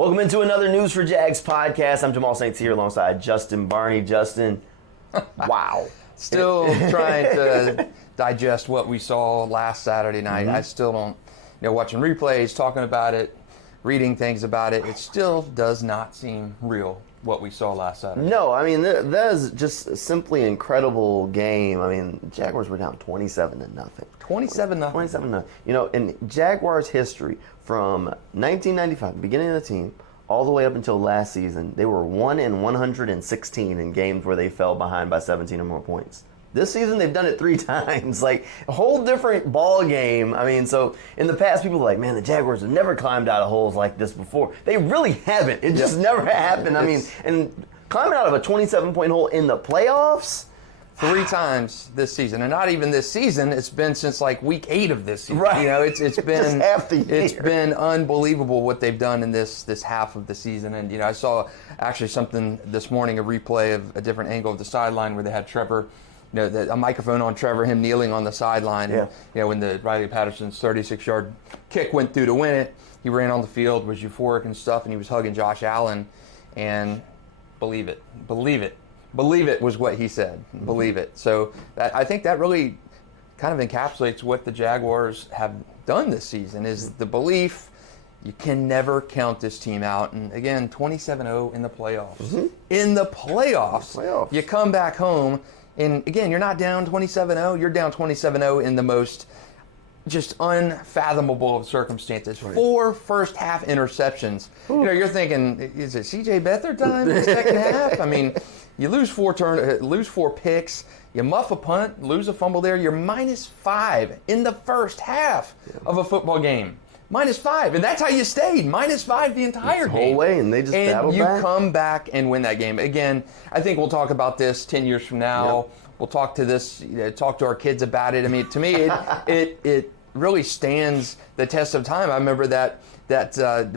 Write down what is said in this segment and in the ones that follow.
Welcome into another News4JAGs podcast. I'm Jamal St here alongside Justin Barney. Justin, wow. Still trying to digest what we saw last Saturday night. I still don't, watching replays, talking about it, reading things about it, it still does not seem real what we saw last Saturday. No, I mean, that is just simply an incredible game. I mean, Jaguars were down 27-0. 27-0. 27-0. In Jaguars history, from 1995, beginning of the team, all the way up until last season, they were 1-116 in games where they fell behind by 17 or more points. This season, they've done it 3 times. Like, a whole different ball game. I mean, so in the past, people were like, man, the Jaguars have never climbed out of holes like this before. They really haven't. It just never happened. I mean, and climbing out of a 27-point hole in the playoffs? 3 times this season, and not even this season. It's been since like week 8 of this season. Right. It's been half the year. It's been unbelievable what they've done in this half of the season. And I saw actually something this morning, a replay of a different angle of the sideline where they had Trevor. A microphone on Trevor, him kneeling on the sideline. Yeah. And, when the Riley Patterson's 36-yard kick went through to win it, he ran on the field, was euphoric and stuff, and he was hugging Josh Allen. And believe it was what he said. Believe it. So I think that really kind of encapsulates what the Jaguars have done this season is the belief you can never count this team out. And again, 27-0 in the playoffs. In the playoffs. You come back home. And again, you're not down 27-0. You're down 27-0 in the most just unfathomable of circumstances. Right. 4 first-half interceptions. You're thinking, is it C.J. Beathard time in the second half? I mean, you lose 4 picks. You muff a punt, lose a fumble there. You're -5 in the first half of a football game. -5, and that's how you stayed. -5 the entire game. The whole way, and they just battled back. And you come back and win that game. Again, I think we'll talk about this 10 years from now. Yep. We'll talk to talk to our kids about it. I mean, to me, it really stands the test of time. I remember the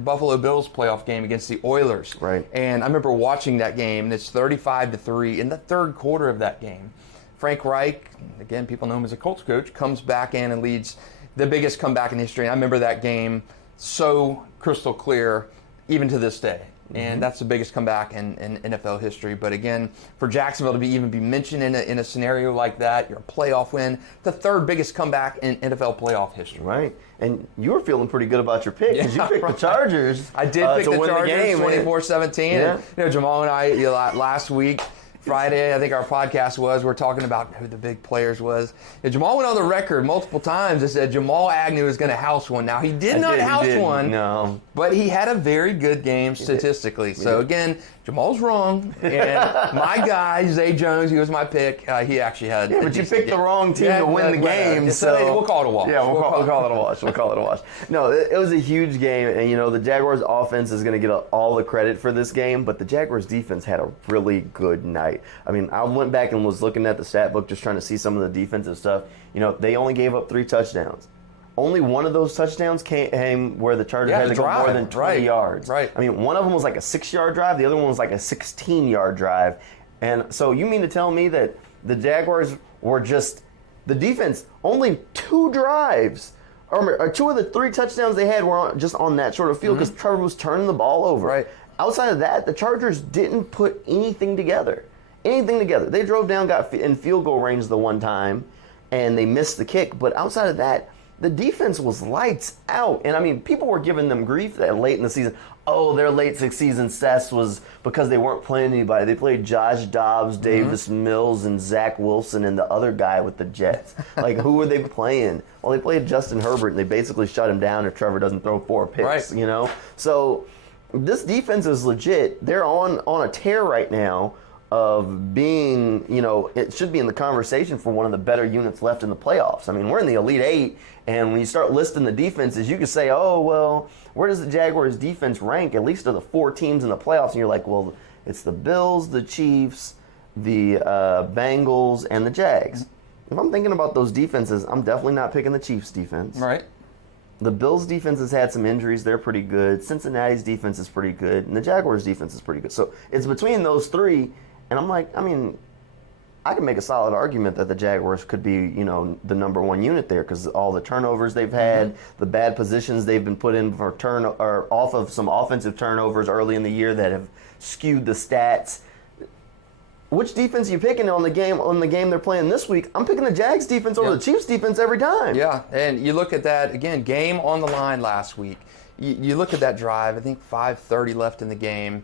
Buffalo Bills playoff game against the Oilers. Right. And I remember watching that game, and it's 35-3 in the third quarter of that game. Frank Reich, again, people know him as a Colts coach, comes back in and leads the biggest comeback in history. And I remember that game so crystal clear, even to this day. And that's the biggest comeback in NFL history. But again, for Jacksonville to even be mentioned in a scenario like that, your playoff win, the 3rd biggest comeback in NFL playoff history. Right. And you were feeling pretty good about your pick because you picked the Chargers. I did pick the Chargers 24-17. Yeah. And, Jamal and I last week, Friday, I think our podcast we're talking about who the big players was. And Jamal went on the record multiple times and said Jamal Agnew is going to house one. Now, he did not house one, no, but he had a very good game statistically. So, again, Jamal's wrong. And my guy, Zay Jones, he was my pick. He actually had but you picked the wrong team to win the game. So we'll call it a wash. Yeah, we'll call it a wash. We'll call it a wash. No, it was a huge game. And, the Jaguars offense is going to get all the credit for this game. But the Jaguars defense had a really good night. I mean, I went back and was looking at the stat book just trying to see some of the defensive stuff. They only gave up 3 touchdowns. Only one of those touchdowns came where the Chargers had to go more than 20 yards. Right. I mean, one of them was like a 6-yard drive. The other one was like a 16-yard drive. And so you mean to tell me that the Jaguars were just – the defense, only 2 drives – or 2 of the 3 touchdowns they had were just on that sort of field because Trevor was turning the ball over. Right. Outside of that, the Chargers didn't put anything together. They drove down, got in field goal range the one time, and they missed the kick. But outside of that, the defense was lights out. And, I mean, people were giving them grief that late in the season. Oh, their late season success was because they weren't playing anybody. They played Josh Dobbs, Davis Mills, and Zach Wilson, and the other guy with the Jets. Like, who were they playing? Well, they played Justin Herbert, and they basically shut him down if Trevor doesn't throw 4 picks, right. So this defense is legit. They're on a tear right now of being, it should be in the conversation for one of the better units left in the playoffs. I mean, we're in the Elite 8, and when you start listing the defenses, you can say, oh, well, where does the Jaguars defense rank, at least of the 4 teams in the playoffs? And you're like, well, it's the Bills, the Chiefs, the Bengals, and the Jags. If I'm thinking about those defenses, I'm definitely not picking the Chiefs defense. Right. The Bills' defense has had some injuries. They're pretty good. Cincinnati's defense is pretty good. And the Jaguars' defense is pretty good. So it's between those 3. And I'm like, I mean, I can make a solid argument that the Jaguars could be, the #1 unit there because all the turnovers they've had, the bad positions they've been put in for or off of some offensive turnovers early in the year that have skewed the stats. Which defense are you picking on the game they're playing this week? I'm picking the Jags defense over the Chiefs defense every time. Yeah, and you look at that, again, game on the line last week. You look at that drive, I think 5:30 left in the game.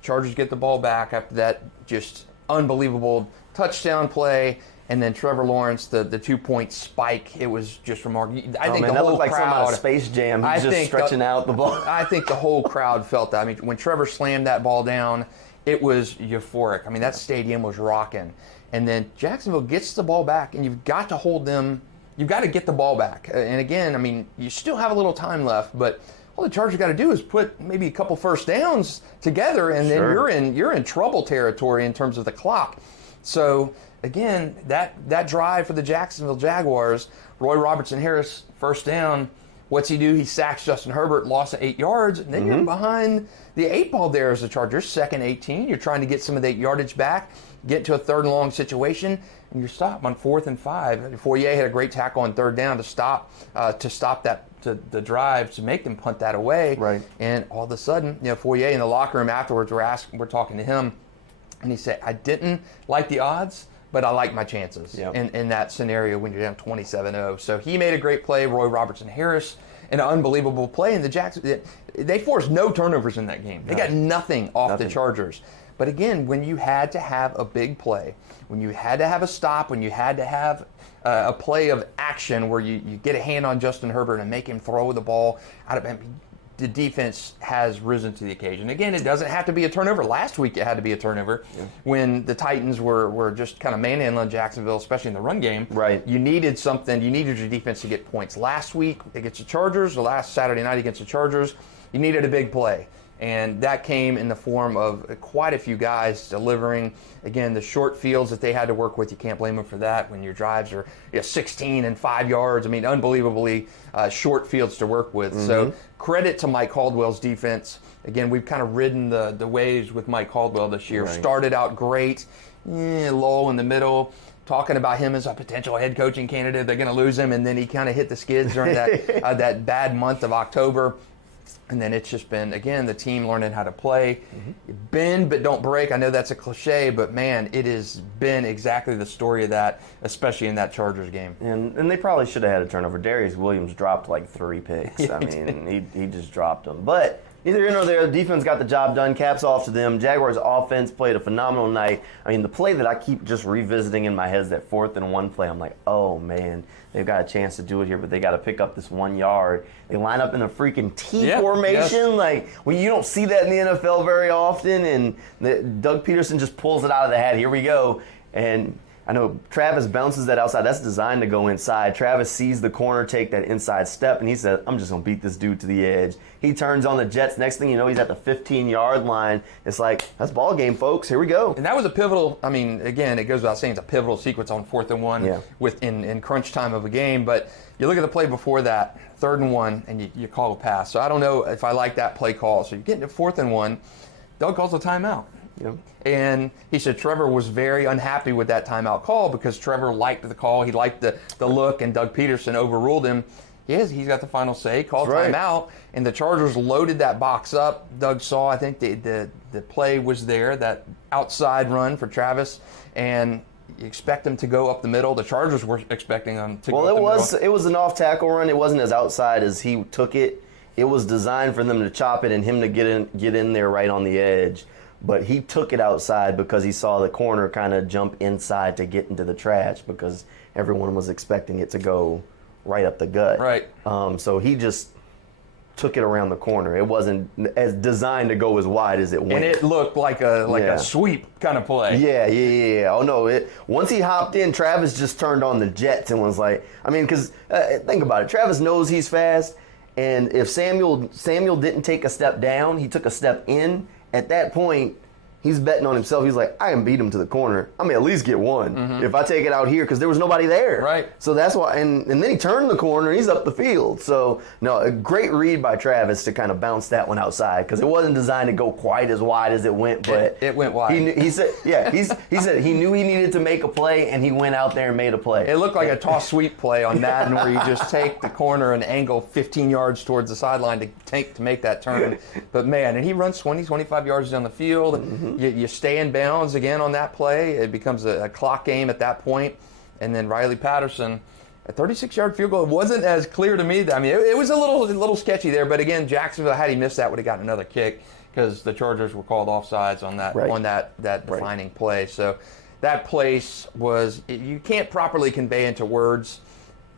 Chargers get the ball back after that just unbelievable touchdown play, and then Trevor Lawrence, the 2-point spike. It was just remarkable. I think the that whole looked like crowd, something out of Space Jam. He's just stretching out the ball. I think the whole crowd felt that. I mean, when Trevor slammed that ball down, it was euphoric. I mean, that stadium was rocking. And then Jacksonville gets the ball back, and you've got to hold them. You've got to get the ball back. And again, I mean, you still have a little time left, but all the Chargers got to do is put maybe a couple first downs together, and then you're in trouble territory in terms of the clock. So again, that drive for the Jacksonville Jaguars, Roy Robertson-Harris, first down. What's he do? He sacks Justin Herbert, lost 8 yards, and then you're behind the 8 ball there as the Chargers, 2nd 18. You're trying to get some of that yardage back, get to a 3rd and long situation, and you're stopped on 4th and 5. Fourier had a great tackle on 3rd down to stop the drive to make them punt that away. Right. And all of a sudden, Fourier in the locker room afterwards, we're talking to him, and he said, I didn't like the odds, but I like my chances in that scenario when you're down 27-0. So he made a great play, Roy Robertson-Harris, an unbelievable play. And the Jacksons, they forced no turnovers in that game. They got nothing off the Chargers. But again, when you had to have a big play, when you had to have a stop, when you had to have a play of action where you get a hand on Justin Herbert and make him throw the ball out of the defense has risen to the occasion. Again, it doesn't have to be a turnover. Last week it had to be a turnover when the Titans were just kind of manhandling Jacksonville, especially in the run game. Right. You needed something. You needed your defense to get points. Last week against the Chargers, the last Saturday night against the Chargers, you needed a big play. And that came in the form of quite a few guys delivering. Again, the short fields that they had to work with, you can't blame them for that when your drives are 16 and 5 yards. I mean, unbelievably short fields to work with. So credit to Mike Caldwell's defense. Again, we've kind of ridden the waves with Mike Caldwell this year. Right. Started out great, lull in the middle, talking about him as a potential head coaching candidate. They're going to lose him, and then he kind of hit the skids during that that bad month of October. And then it's just been, again, the team learning how to play. Bend but don't break. I know that's a cliche, but, man, it has been exactly the story of that, especially in that Chargers game. And they probably should have had a turnover. Darius Williams dropped like 3 picks. I mean, he just dropped them. But neither here nor there, the defense got the job done. Caps off to them. Jaguars' offense played a phenomenal night. I mean, the play that I keep just revisiting in my head is that 4th and 1 play. I'm like, oh, man, they've got a chance to do it here, but they got to pick up this 1 yard. They line up in a freaking T formation. Like, when you don't see that in the NFL very often, and Doug Peterson just pulls it out of the hat. Here we go. And I know Travis bounces that outside. That's designed to go inside. Travis sees the corner take that inside step, and he says, I'm just going to beat this dude to the edge. He turns on the Jets. Next thing you know, he's at the 15-yard line. It's like, that's ball game, folks. Here we go. And that was a pivotal, I mean, again, it goes without saying it's a pivotal sequence on 4th and 1 in crunch time of a game. But you look at the play before that, 3rd and 1, and you call a pass. So I don't know if I like that play call. So you get into 4th and 1, Doug calls a timeout. And he said Trevor was very unhappy with that timeout call because Trevor liked the call. He liked the look, and Doug Peterson overruled him. He's got the final say, called timeout, and the Chargers loaded that box up. Doug saw, I think, the play was there, that outside run for Travis, and you expect him to go up the middle. The Chargers were expecting him to go up the middle. It was an off-tackle run. It wasn't as outside as he took it. It was designed for them to chop it and him to get in there right on the edge. But he took it outside because he saw the corner kind of jump inside to get into the trash because everyone was expecting it to go right up the gut. Right. So he just took it around the corner. It wasn't as designed to go as wide as it went. And it looked like a sweep kind of play. Yeah. Oh, no. Once he hopped in, Travis just turned on the jets and was like, I mean, because think about it. Travis knows he's fast. And if Samuel didn't take a step down, he took a step in. At that point, He's betting on himself. He's like, I can beat him to the corner. I may at least get one if I take it out here because there was nobody there. Right. So that's why. And then he turned the corner and he's up the field. So, no, a great read by Travis to kind of bounce that one outside because it wasn't designed to go quite as wide as it went. But it went wide. He said, yeah, he said he knew he needed to make a play and he went out there and made a play. It looked like a toss sweep play on Madden where you just take the corner and angle 15 yards towards the sideline to make that turn. But, man, and he runs 20, 25 yards down the field. You stay in bounds again on that play. It becomes a clock game at that point. And then Riley Patterson, a 36-yard field goal. It wasn't as clear to me. It was a little sketchy there. But, again, Jacksonville, had he missed that, would have gotten another kick because the Chargers were called offsides on that defining play. So that place was – you can't properly convey into words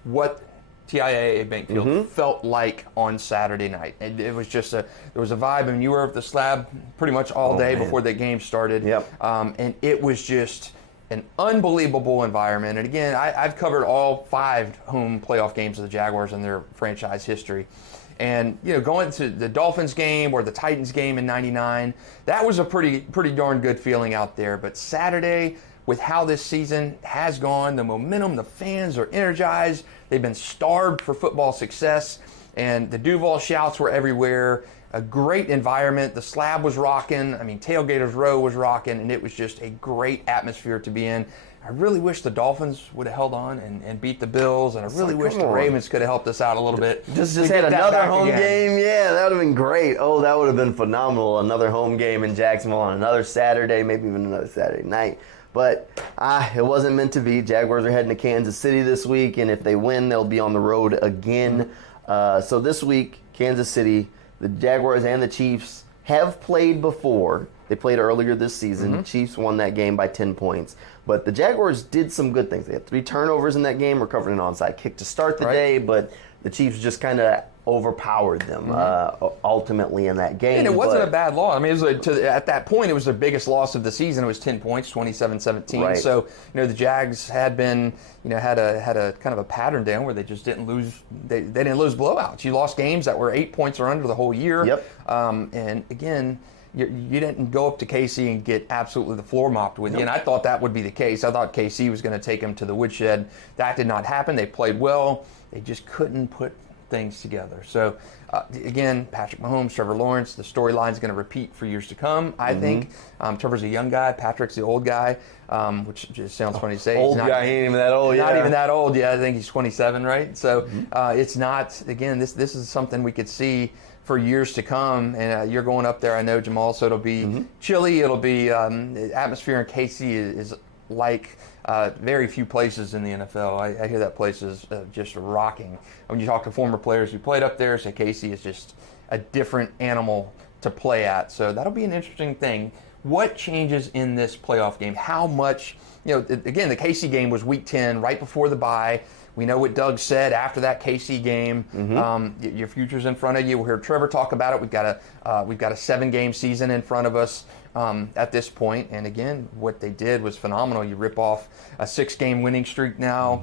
what – TIAA Bank Field felt like on Saturday night. It was just there was a vibe, and you were at the slab pretty much all day before the game started. Yep. And it was just an unbelievable environment. And again, I've covered all 5 home playoff games of the Jaguars in their franchise history. And, going to the Dolphins game or the Titans game in '99, that was a pretty darn good feeling out there. But Saturday, with how this season has gone, the momentum, the fans are energized. They've been starved for football success, and the Duval shouts were everywhere. A great environment. The slab was rocking. Tailgaters Row was rocking, and it was just a great atmosphere to be in. I really wish the Dolphins would have held on and beat the Bills, and I really wish the Ravens could have helped us out a little bit. Just had another home game. Yeah, that would have been great. Oh, that would have been phenomenal. Another home game in Jacksonville on another Saturday, maybe even another Saturday night. But it wasn't meant to be. Jaguars are heading to Kansas City this week, and if they win, they'll be on the road again. So this week, Kansas City, the Jaguars and the Chiefs have played before. They played earlier this season. Chiefs won that game by 10 points. But the Jaguars did some good things. They had 3 turnovers in that game, recovered an onside kick to start the day, but the Chiefs just kind of overpowered them ultimately in that game. And it wasn't a bad loss. It was at that point, it was their biggest loss of the season. It was 10 points, 27-17. Right. So, the Jags had been, had a kind of a pattern down where they just didn't lose. They didn't lose blowouts. You lost games that were 8 points or under the whole year. Yep. And again, you didn't go up to KC and get absolutely the floor mopped with you. And I thought that would be the case. I thought KC was going to take them to the woodshed. That did not happen. They played well. They just couldn't put things together. So, again, Patrick Mahomes, Trevor Lawrence, the storyline's going to repeat for years to come, I think. Trevor's a young guy. Patrick's the old guy, which just sounds funny to say. Old guy, he ain't even that old yet. Not even that old yet. I think he's 27, right? So, it's not, again, this is something we could see for years to come. And you're going up there, I know, Jamal, so it'll be chilly. It'll be, atmosphere in KC is like very few places in the NFL. I hear that place is just rocking. When you talk to former players who played up there, say KC is just a different animal to play at. So that'll be an interesting thing. What changes in this playoff game? How much, again, the KC game was week 10, right before the bye. We know what Doug said after that KC game. Your future's in front of you. We'll hear Trevor talk about it. We've got a 7-game season in front of us at this point. And again, what they did was phenomenal. You rip off a 6-game winning streak now,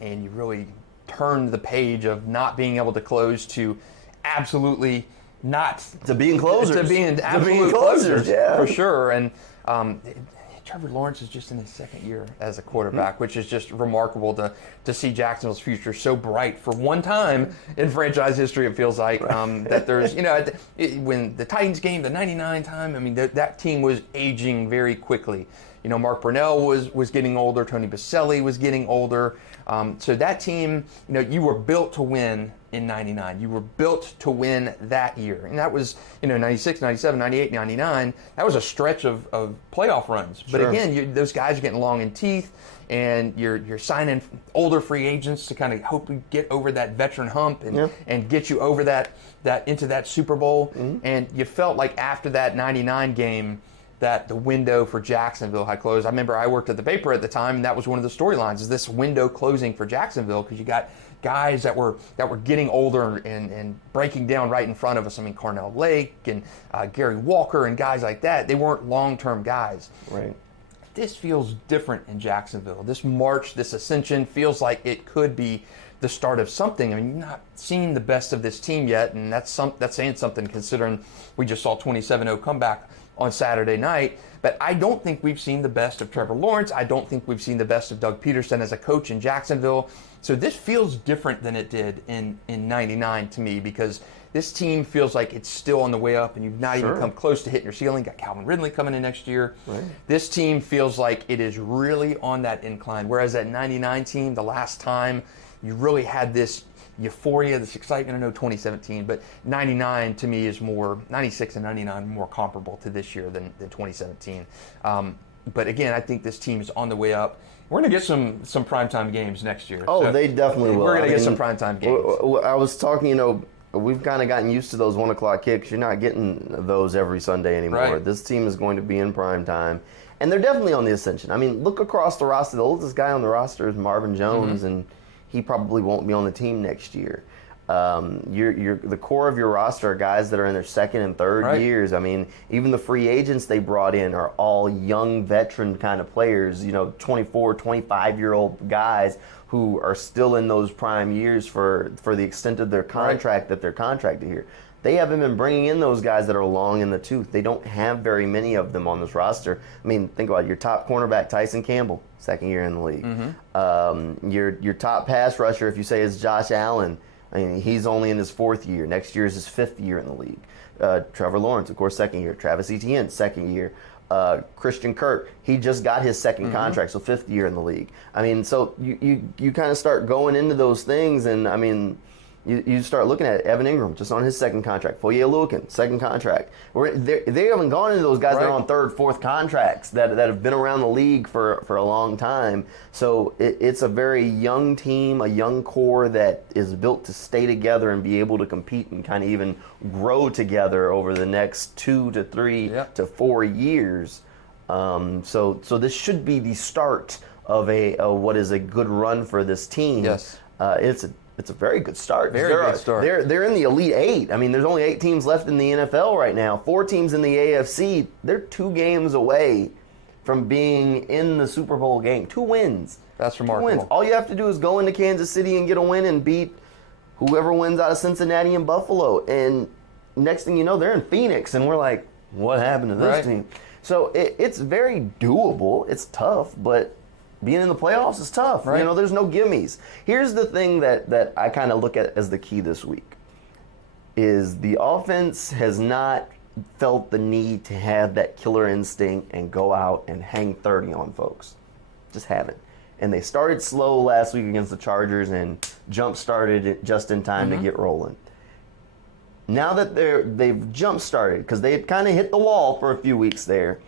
and you really turn the page of not being able to close to absolutely not to being closers. To being absolute closers, yeah, for sure. And Trevor Lawrence is just in his 2nd year as a quarterback, which is just remarkable to see Jacksonville's future so bright for one time in franchise history. It feels like that there's, when the Titans game, the '99 time, that team was aging very quickly. Mark Brunell was getting older. Tony Baselli was getting older. So that team, you were built to win in '99. You were built to win that year. And that was, '96, '97, '98, '99. That was a stretch of playoff runs. But again, those guys are getting long in teeth, and you're signing older free agents to kind of hopefully get over that veteran hump and get you over that into that Super Bowl. And you felt like after that '99 game, that the window for Jacksonville had closed. I remember I worked at the paper at the time, and that was one of the storylines, is this window closing for Jacksonville, because you got guys that were getting older and breaking down right in front of us. Carnell Lake and Gary Walker and guys like that. They weren't long-term guys. Right. This feels different in Jacksonville. This march, this ascension feels like it could be the start of something. You're not seeing the best of this team yet, and that's saying something, considering we just saw 27-0 comeback on Saturday night. But I don't think we've seen the best of Trevor Lawrence. I don't think we've seen the best of Doug Peterson as a coach in Jacksonville. So this feels different than it did in 99 to me, because this team feels like it's still on the way up, and you've not even come close to hitting your ceiling. Got Calvin Ridley coming in next year. Right. This team feels like it is really on that incline, whereas that 99 team, the last time you really had this euphoria, this excitement. I know 2017, but 99 to me is more, 96 and 99 more comparable to this year than 2017. But again, I think this team is on the way up. We're going to get some primetime games next year. Oh, so they definitely will. We're going to get some primetime games. I was talking, we've kind of gotten used to those 1 o'clock kicks. You're not getting those every Sunday anymore. Right. This team is going to be in prime time. And they're definitely on the ascension. I mean, look across the roster. The oldest guy on the roster is Marvin Jones, and he probably won't be on the team next year. The core of your roster are guys that are in their second and third years. I mean, even the free agents they brought in are all young veteran kind of players, 24, 25-year-old guys who are still in those prime years for the extent of their contract that they're contracted here. They haven't been bringing in those guys that are long in the tooth. They don't have very many of them on this roster. I mean, think about it. Your top cornerback, Tyson Campbell, second year in the league. Your top pass rusher, if you say, is Josh Allen. I mean, he's only in his fourth year. Next year is his fifth year in the league. Trevor Lawrence, of course, second year. Travis Etienne, second year. Christian Kirk, he just got his second contract, so fifth year in the league. I mean, so you kind of start going into those things, and I mean, you start looking at it. Evan Ingram, just on his second contract. Foye Oluokun, second contract. They haven't gone into those guys that are on third, fourth contracts that have been around the league for a long time. So it's a very young team, a young core that is built to stay together and be able to compete and kind of even grow together over the next 2 to 3 to 4 years. So this should be the start of what is a good run for this team. Yes. It's a very good start. Very good start. They're in the Elite Eight. I mean, there's only 8 teams left in the NFL right now. 4 teams in the AFC. They're 2 games away from being in the Super Bowl game. 2 wins. That's remarkable. 2 wins. All you have to do is go into Kansas City and get a win and beat whoever wins out of Cincinnati and Buffalo. And next thing you know, they're in Phoenix. And we're like, what happened to this team? So it's very doable. It's tough, but being in the playoffs is tough. Right. There's no gimmies. Here's the thing that I kind of look at as the key this week is the offense has not felt the need to have that killer instinct and go out and hang 30 on folks. Just haven't. And they started slow last week against the Chargers and jump-started it just in time to get rolling. Now that they've jump-started, because they had kind of hit the wall for a few weeks there,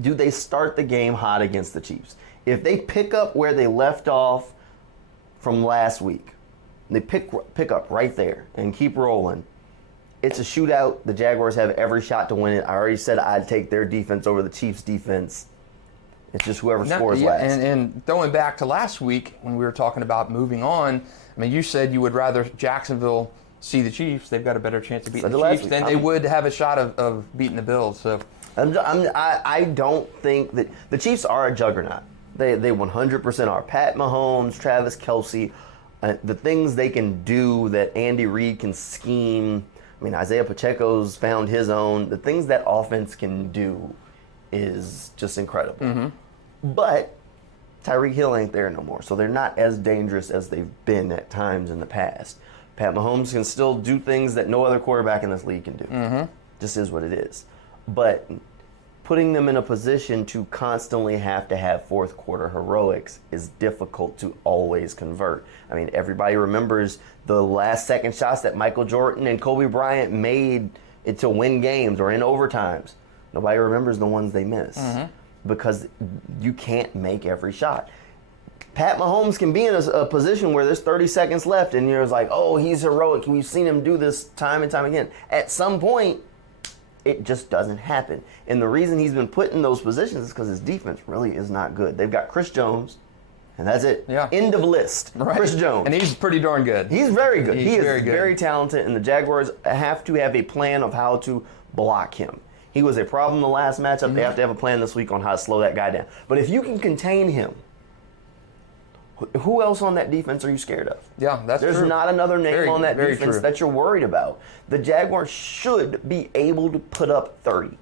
do they start the game hot against the Chiefs? If they pick up where they left off from last week, they pick up right there and keep rolling, it's a shootout. The Jaguars have every shot to win it. I already said I'd take their defense over the Chiefs' defense. It's just whoever scores last. And throwing back to last week when we were talking about moving on, I mean, you said you would rather Jacksonville see the Chiefs. They've got a better chance of beating the Chiefs than they would have a shot of beating the Bills. So I don't think that the Chiefs are a juggernaut. They 100% are. Pat Mahomes, Travis Kelce, the things they can do that Andy Reid can scheme. I mean, Isaiah Pacheco's found his own. The things that offense can do is just incredible. But Tyreek Hill ain't there no more, so they're not as dangerous as they've been at times in the past. Pat Mahomes can still do things that no other quarterback in this league can do. Just is what it is. But putting them in a position to constantly have to have fourth quarter heroics is difficult to always convert. I mean, everybody remembers the last second shots that Michael Jordan and Kobe Bryant made it to win games or in overtimes. Nobody remembers the ones they miss because you can't make every shot. Pat Mahomes can be in a position where there's 30 seconds left and you're like, oh, he's heroic. We've seen him do this time and time again. At some point, it just doesn't happen. And the reason he's been put in those positions is because his defense really is not good. They've got Chris Jones, and that's it. End of list. Chris Jones. And he's pretty darn good. He's very good. He is very talented, and the Jaguars have to have a plan of how to block him. He was a problem the last matchup. They have to have a plan this week on how to slow that guy down. But if you can contain him, Who else on that defense are you scared of? Yeah, that's There's true. not another name on that very defense true. that you're worried about. The Jaguars should be able to put up 30.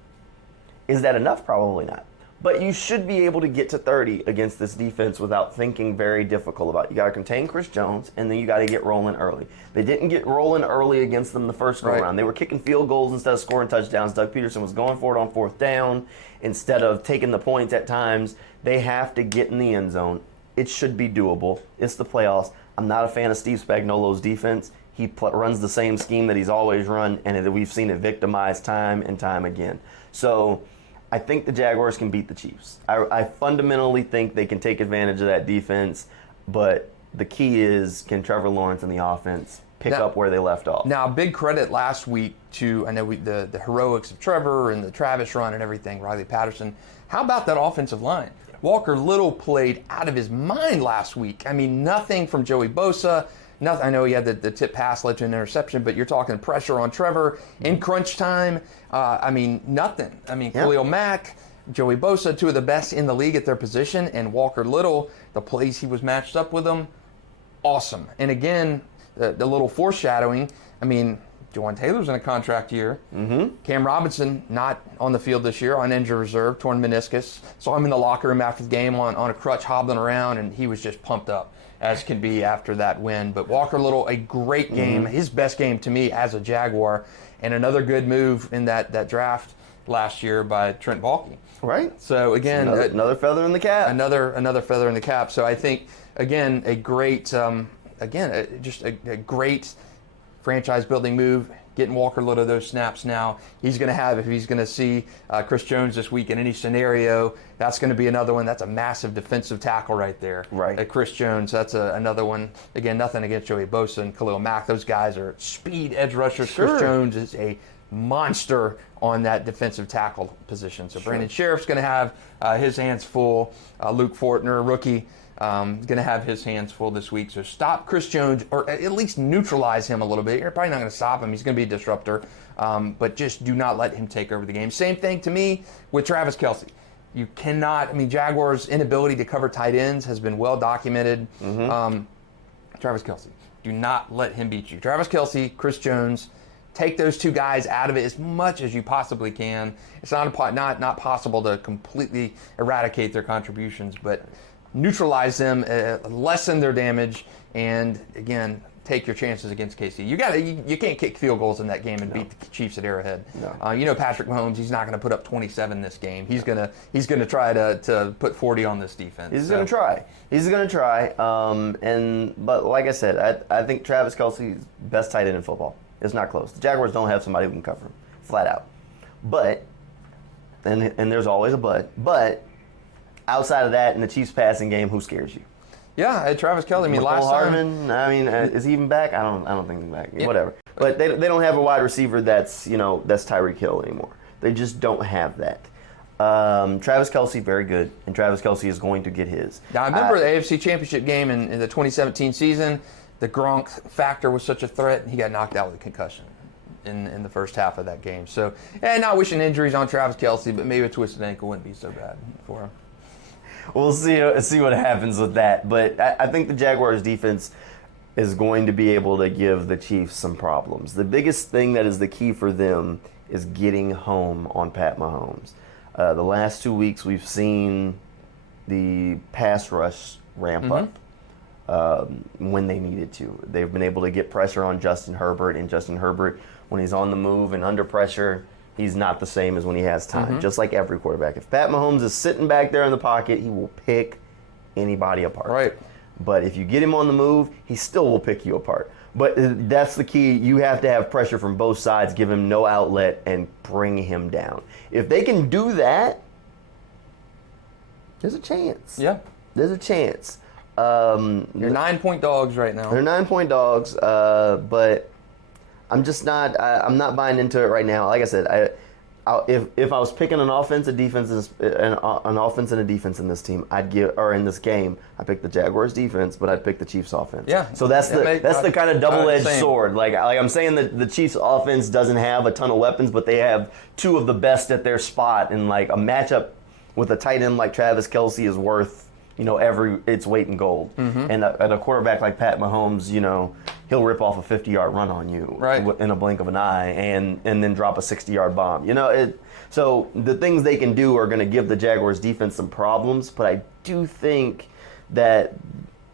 Is that enough? Probably not. But you should be able to get to 30 against this defense without thinking very difficult about it. You got to contain Chris Jones, and then you got to get rolling early. They didn't get rolling early against them the first go around. They were kicking field goals instead of scoring touchdowns. Doug Peterson was going for it on 4th down instead of taking the points at times. They have to get in the end zone. It should be doable. It's the playoffs. I'm not a fan of Steve Spagnuolo's defense. He runs the same scheme that he's always run, and we've seen it victimized time and time again. So I think the Jaguars can beat the Chiefs. I fundamentally think they can take advantage of that defense, but the key is, can Trevor Lawrence and the offense pick up where they left off? Now, big credit last week to, I know the heroics of Trevor and the Travis run and everything, Riley Patterson. How about that offensive line? Walker Little played out of his mind last week. I mean, nothing from Joey Bosa. Nothing. I know he had the tip pass led to an interception, but you're talking pressure on Trevor in crunch time. I mean, nothing. I mean, Khalil Mack, Joey Bosa, two of the best in the league at their position, and Walker Little, the plays he was matched up with them, awesome. And again, the little foreshadowing, I mean, Jawan Taylor's in a contract year. Cam Robinson not on the field this year, on injured reserve, torn meniscus. Saw him in the locker room after the game on a crutch hobbling around, and he was just pumped up as can be after that win. But Walker Little, a great game, his best game to me as a Jaguar, and another good move in that draft last year by Trent Baalke. Right. So again, another feather in the cap. Another feather in the cap. So I think again a great just a great franchise building move. Getting Walker Little those snaps now. He's going to have, if he's going to see Chris Jones this week in any scenario, that's going to be another one. That's a massive defensive tackle right there. Right. Chris Jones, that's another one. Again, nothing against Joey Bosa and Khalil Mack. Those guys are speed edge rushers. Sure. Chris Jones is a monster on that defensive tackle position. So Brandon Sheriff's going to have his hands full. Luke Fortner, rookie, going to have his hands full this week. So stop Chris Jones, or at least neutralize him a little bit. You're probably not going to stop him. He's going to be a disruptor. But just do not let him take over the game. Same thing to me with Travis Kelce. You cannot, Jaguars' inability to cover tight ends has been well documented. Travis Kelce, do not let him beat you. Travis Kelce, Chris Jones, take those two guys out of it as much as you possibly can. It's not possible to completely eradicate their contributions, but neutralize them, lessen their damage, and again, take your chances against KC. You can't kick field goals in that game and beat the Chiefs at Arrowhead. No. Patrick Mahomes, he's not going to put up 27 this game. He's going to try to put 40 on this defense. He's going to try. But like I said, I think Travis Kelce's best tight end in football. It's not close. The Jaguars don't have somebody who can cover him, flat out. But, and there's always a but outside of that, in the Chiefs passing game, who scares you? Yeah, Travis Kelce. Last Hardman, is he even back? I don't think he's back. Yeah. Whatever. But they don't have a wide receiver that's Tyreek Hill anymore. They just don't have that. Travis Kelce, very good, and Travis Kelce is going to get his. Now, I remember the AFC Championship game in the 2017 season. The Gronk factor was such a threat, and he got knocked out with a concussion in the first half of that game. So, not wishing injuries on Travis Kelce, but maybe a twisted ankle wouldn't be so bad for him. We'll see what happens with that. But I think the Jaguars' defense is going to be able to give the Chiefs some problems. The biggest thing that is the key for them is getting home on Pat Mahomes. The last 2 weeks, we've seen the pass rush ramp up when they needed to. They've been able to get pressure on Justin Herbert, and Justin Herbert, when he's on the move and under pressure, he's not the same as when he has time, just like every quarterback. If Pat Mahomes is sitting back there in the pocket, he will pick anybody apart. Right. But if you get him on the move, he still will pick you apart. But that's the key. You have to have pressure from both sides, give him no outlet, and bring him down. If they can do that, there's a chance. Yeah. There's a chance. You're 9-point dogs right now. They're 9-point dogs, but I'm just not. I'm not buying into it right now. Like I said, if I was picking an offense, a defense, an offense and a defense in this team, in this game, I pick the Jaguars defense, but I'd pick the Chiefs offense. Yeah. So that's the kind of double-edged sword. Like I'm saying that the Chiefs offense doesn't have a ton of weapons, but they have two of the best at their spot, and like a matchup with a tight end like Travis Kelce is worth its weight in gold. Mm-hmm. And a quarterback like Pat Mahomes, he'll rip off a 50-yard run on you in a blink of an eye and then drop a 60-yard bomb. So the things they can do are going to give the Jaguars defense some problems, but I do think that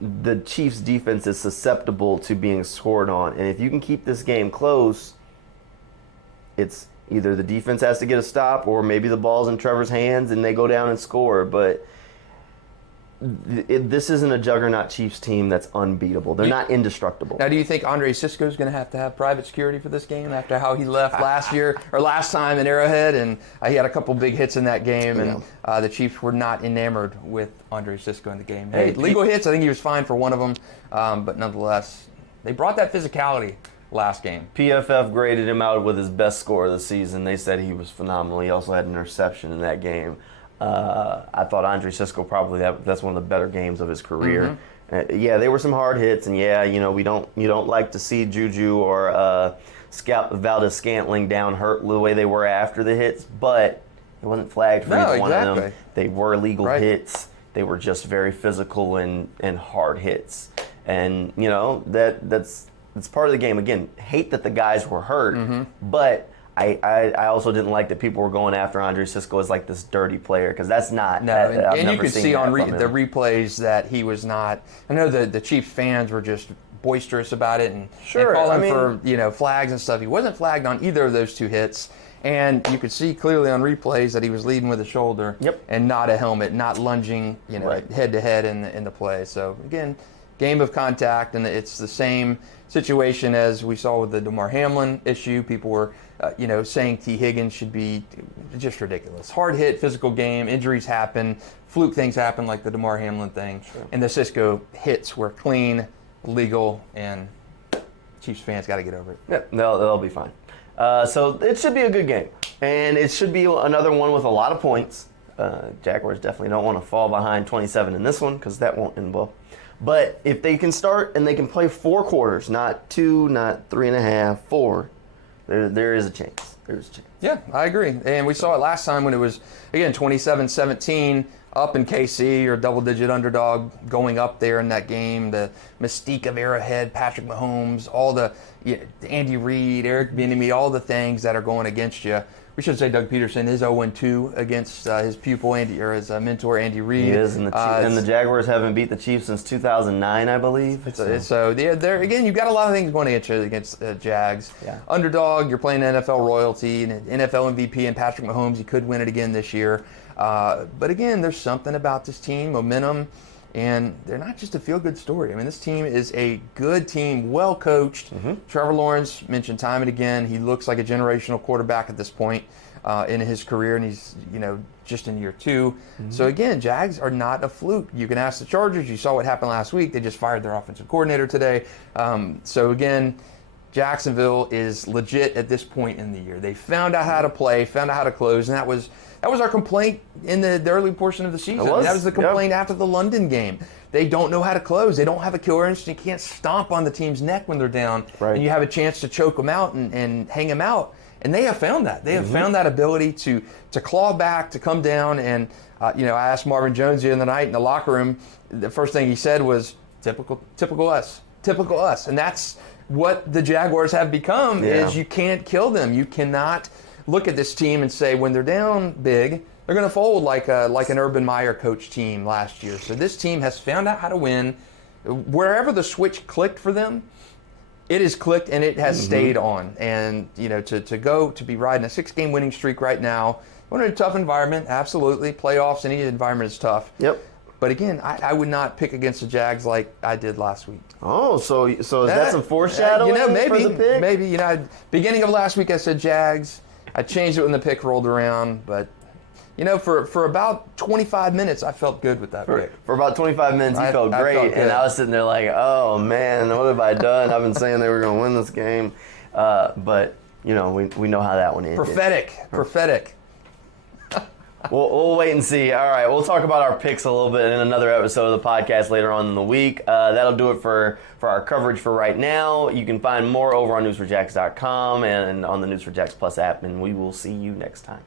the Chiefs defense is susceptible to being scored on. And if you can keep this game close, it's either the defense has to get a stop or maybe the ball's in Trevor's hands and they go down and score. But this isn't a juggernaut Chiefs team that's unbeatable. They're not indestructible. Now, do you think Andre Sisco's going to have private security for this game after how he left last time in Arrowhead? And he had a couple big hits in that game, and the Chiefs were not enamored with Andre Sisco in the game. Hey, legal hits, I think he was fine for one of them, but nonetheless, they brought that physicality last game. PFF graded him out with his best score of the season. They said he was phenomenal. He also had an interception in that game. I thought Andre Sisco probably that's one of the better games of his career. Mm-hmm. There were some hard hits, and you don't like to see Juju or Valdez-Scantling down hurt the way they were after the hits, but it wasn't flagged for either one of them. They were legal hits. They were just very physical and hard hits, and that's part of the game. Again, hate that the guys were hurt, but I also didn't like that people were going after Andre Sisco as like this dirty player, because that's not. No, and you could see on the replays that he was not. I know the Chiefs fans were just boisterous about it and calling for flags and stuff. He wasn't flagged on either of those two hits, and you could see clearly on replays that he was leading with a shoulder and not a helmet, not lunging head to head in the play. So again, game of contact, and it's the same situation as we saw with the Damar Hamlin issue. People were saying T. Higgins should be just ridiculous. Hard hit, physical game, injuries happen, fluke things happen like the Damar Hamlin thing. Sure. And the Sisco hits were clean, legal, and Chiefs fans got to get over it. Yeah, they'll be fine. So it should be a good game. And it should be another one with a lot of points. Jaguars definitely don't want to fall behind 27 in this one, because that won't end well. But if they can start and they can play 4 quarters, not 2, not 3.5, 4, there is a chance. There's a chance. Yeah, I agree. And we saw it last time when it was, again, 27-17 up in KC, or double-digit underdog going up there in that game. The mystique of Arrowhead, Patrick Mahomes, all the Andy Reid, Eric Bieniemy, all the things that are going against you. We should say Doug Peterson is 0-2 against his pupil his mentor Andy Reid. He is, and the Jaguars haven't beat the Chiefs since 2009, I believe. So there again, you've got a lot of things going against you against Jags. Yeah. Underdog, you're playing NFL royalty, and NFL MVP and Patrick Mahomes. He could win it again this year. But again, there's something about this team, momentum. And they're not just a feel-good story. I mean, this team is a good team, well-coached. Mm-hmm. Trevor Lawrence mentioned time and again, he looks like a generational quarterback at this point in his career, and he's, just in year 2. Mm-hmm. So again, Jags are not a fluke. You can ask the Chargers. You saw what happened last week. They just fired their offensive coordinator today. So again, Jacksonville is legit at this point in the year. They found out how to play, found out how to close, and that was our complaint in the early portion of the season. That was the complaint after the London game. They don't know how to close. They don't have a killer instinct. You can't stomp on the team's neck when they're down, and you have a chance to choke them out and hang them out. And they have found that. They have found that ability to claw back, to come down. And I asked Marvin Jones the other night in the locker room. The first thing he said was, typical us, typical us. And that's what the Jaguars have become. Is you can't kill them. You cannot look at this team and say when they're down big, they're going to fold like an Urban Meyer coach team last year. So this team has found out how to win. Wherever the switch clicked for them, it has clicked and it has stayed on. And to be riding a 6-game winning streak right now, we're in a tough environment. Absolutely, playoffs, any environment is tough. Yep. But again, I would not pick against the Jags like I did last week. Oh, so is that some foreshadowing maybe, for the pick? Maybe. Beginning of last week I said Jags. I changed it when the pick rolled around, but for about 25 minutes I felt good with that pick. For about 25 minutes you felt great, and I was sitting there like, oh man, what have I done? I've been saying they were going to win this game, but we know how that one ended. Prophetic. We'll wait and see. All right, we'll talk about our picks a little bit in another episode of the podcast later on in the week. That'll do it for our coverage for right now. You can find more over on News4JAGs.com and on the News4JAGs Plus app, and we will see you next time.